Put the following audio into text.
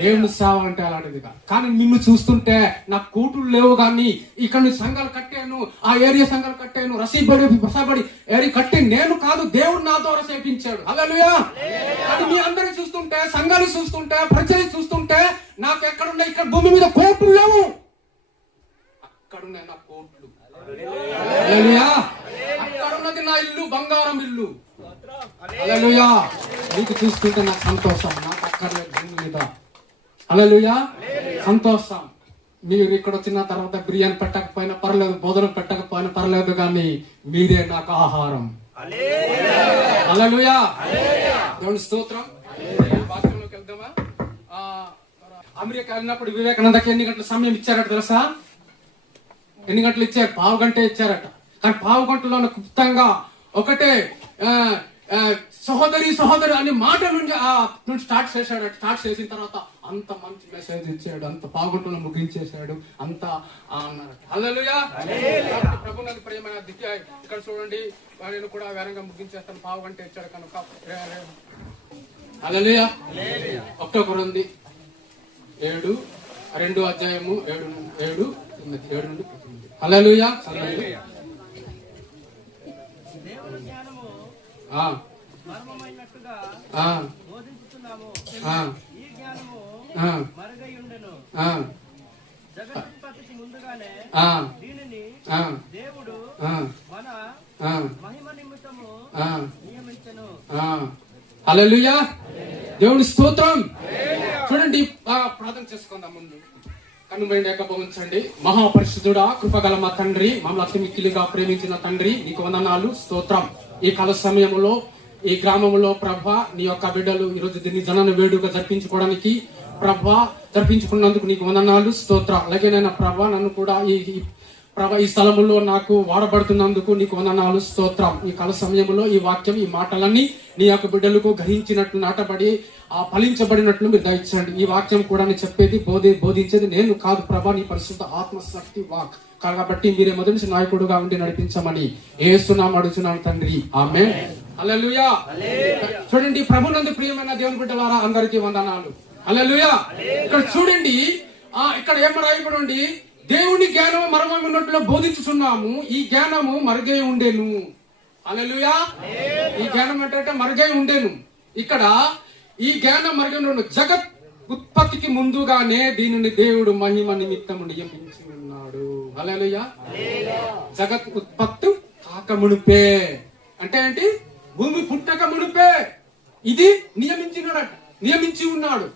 దేవుని సేవ అంటే అలాంటిది కానీ నిన్ను చూస్తుంటే నా కూతుళ్ళు లేవు కానీ ఇక్కడ నుంచి సంఘాలు కట్టాను ఆ ఏరియా సంఘాలు కట్టాను రసీబడి రసబడి ఏరియా కట్టి నేను కాదు దేవుడు నా ద్వారా చేపించాడు హల్లెలూయా మీ అందరిని చూస్తుంటే సంఘాలు చూస్తుంటే ప్రజలు చూస్తుంటే నాకు ఎక్కడున్నాయి? ఇక్కడ భూమి మీద కోట్లు లేవు. అక్కడున్నాయి నా కోట్లు అక్కడున్నది నా ఇల్లు బంగారం ఇల్లు. మీకు నీకు చూస్తుంటే నాకు సంతోషం. నాకు అక్కర్లేదు భూమి మీద. హల్లెలూయా. సంతోషం. మీరు ఇక్కడ వచ్చిన తర్వాత బిర్యానీ పెట్టకపోయినా పర్లేదు బోధన పెట్టకపోయినా పర్లేదు కానీ మీరే నాకు ఆహారం. హల్లెలూయా. దేవుని స్తోత్రం. బాత్రూంలోకి వెళ్దామా? అమెరికా వెళ్ళినప్పుడు వివేకానందకి ఎన్ని గంటల సమయం ఇచ్చారట తెలుసా? ఎన్ని గంటలు ఇచ్చారు? పావు గంట ఇచ్చారట. కానీ పావు గంటలో క్లుప్తంగా ఒకటే సహోదరి సహోదరి అనే మాట నుండి ఆ నుండి స్టార్ట్ చేశాడట స్టార్ట్ చేసిన తర్వాత అంత మంచి మెసేజ్ ఇచ్చాడు అంత పావు గంటలో ముగించేశాడు అంత కాబట్టి ప్రభు నాకు ప్రియమైన దిత్య ఇక్కడ చూడండి నేను కూడా వేరంగా ముగించేస్తాను. పావు గంట ఇచ్చాడు కనుక. హల్లెలూయా. ఒక్కొక్కరు ఉంది ఏడు రెండు అధ్యాయము ఏడు ఏడు తొమ్మిది ఏడు నుండి తొమ్మిది హల్లెలూయా. హల్లెలూయా. దేవుని జ్ఞానము ఆ, మర్మమైనట్టుగా ఆ, బోధించుతున్నాము. ఆ, దేవుడు మన మహిమ నిమిత్తము నియమించను. దేవుని స్తోత్రం. చూడండి ప్రార్థన చేసుకుందాం ముందు. కనుమైన ఏకభవించండి మహాపరిశుద్ధుడా కృపగల మా తండ్రి మమ్మల్ని అతి మిక్కిలిగా ప్రేమించిన తండ్రి నీకు వందనాలు స్తోత్రం. ఈ కాల సమయంలో ఈ గ్రామంలో ప్రభ నీ యొక్క బిడ్డలు ఈరోజు దీన్ని జనన వేడుక జరిపించుకోవడానికి ప్రభ జరిపించుకున్నందుకు నీకు వందనాలు స్తోత్రం. అలాగే నేను ప్రభ నన్ను కూడా ఈ ప్రభ ఈ స్థలములో నాకు వాడబడుతున్నందుకు నీకు వందనాలు స్తోత్రం. ఈ కాల సమయంలో ఈ వాక్యం ఈ మాటలన్నీ నీ యొక్క బిడ్డలకు గ్రహించినట్లు నాటబడి ఆ ఫలించబడినట్లు మీరు దయచండి ఈ వాక్యం కూడా నేను చెప్పేది బోధి బోధించేది నేను కాదు ప్రభా నీ పరిశుద్ధ ఆత్మశక్తి వాక్. కాబట్టి మీరే మొదటి నాయకుడుగా ఉండి నడిపించమని ఏసునాం అడుగుతున్నాను తండ్రి. ఆమె హల్లెలూయా. చూడండి ప్రభునందు ప్రియమైన దేవుని బిడ్డలారా అందరికీ వందనాలు. హల్లెలూయా ఇక్కడ చూడండి ఆ ఇక్కడ ఏం రాయబడి దేవుని జ్ఞానము మరమై ఉన్నట్లు బోధించుచున్నాము ఈ జ్ఞానము మరుగై ఉండేను. హల్లెలూయా ఈ జ్ఞానం ఏంటంటే మరుగై ఉండేను. ఇక్కడ ఈ జ్ఞానం మరుగై ఉండేను జగత్ ఉత్పత్తికి ముందుగానే దీనిని దేవుడు మహిమ నిమిత్తము నియమించి ఉన్నాడు. హల్లెలూయా జగత్ ఉత్పత్తి కాకమునిపే అంటే ఏంటి? భూమి పుట్టక మునిపే. ఇది నియమించినాడట నియమించి ఉన్నాడు.